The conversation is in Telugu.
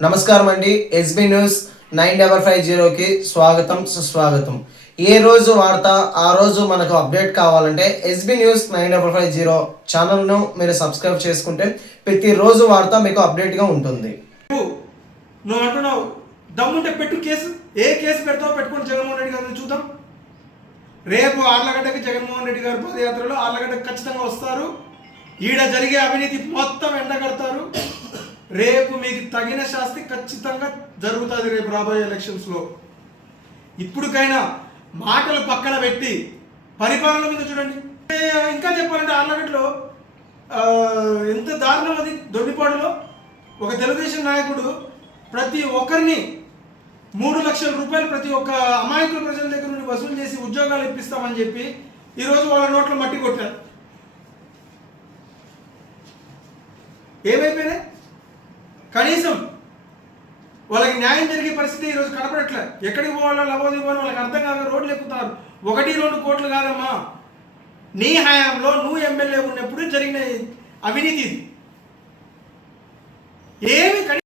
నమస్కారం అండి. ఎస్బీ న్యూస్ 9550కి స్వాగతం సుస్వాగతం. ఏ రోజు వార్త ఆ రోజు మనకు అప్డేట్ కావాలంటే ఎస్బీ న్యూస్ 9550 ఛానల్ను మీరు సబ్స్క్రైబ్ చేసుకుంటే ప్రతిరోజు వార్త మీకు అప్డేట్గా ఉంటుంది. నువ్వు అంటున్నావు దమ్ముంటే పెట్టు కేసు, ఏ కేసు పెడతావు పెట్టుకుని జగన్మోహన్ రెడ్డి గారిని చూద్దాం. రేపు ఆర్లగడ్డకి జగన్మోహన్ రెడ్డి గారి పాదయాత్రలో ఆర్లగడ్డకి ఖచ్చితంగా వస్తారు. ఈడ జరిగే అవినీతి మొత్తం ఎండగడతారు. రేపు మీకు తగిన శాస్తి ఖచ్చితంగా జరుగుతుంది రేపు రాబోయే ఎలక్షన్స్లో. ఇప్పటికైనా మాటలు పక్కన పెట్టి పరిపాలన మీద చూడండి. ఇంకా చెప్పాలంటే ఆర్లగడ్డలో ఎంత దారుణం అది. దొడ్డిపాడులో ఒక తెలుగుదేశం నాయకుడు ప్రతి ఒక్కరిని 3 లక్షల రూపాయలు ప్రతి ఒక్క అమాయకుల ప్రజల దగ్గర నుండి వసూలు చేసి ఉద్యోగాలు ఇప్పిస్తామని చెప్పి ఈరోజు వాళ్ళ నోట్లో మట్టి కొట్టారు. ఏమైపోయినాయి? కనీసం వాళ్ళకి న్యాయం జరిగే పరిస్థితి ఈరోజు కనపడట్లే. ఎక్కడికి పోవాలో లబోది పోవాలో వాళ్ళకి అర్థం కాక రోడ్లు ఎక్కుతున్నారు. 1-2 కోట్లు కాదమ్మా, నీ హయాంలో నువ్వు ఎమ్మెల్యే ఉన్నప్పుడు జరిగిన అవినీతి ఏమి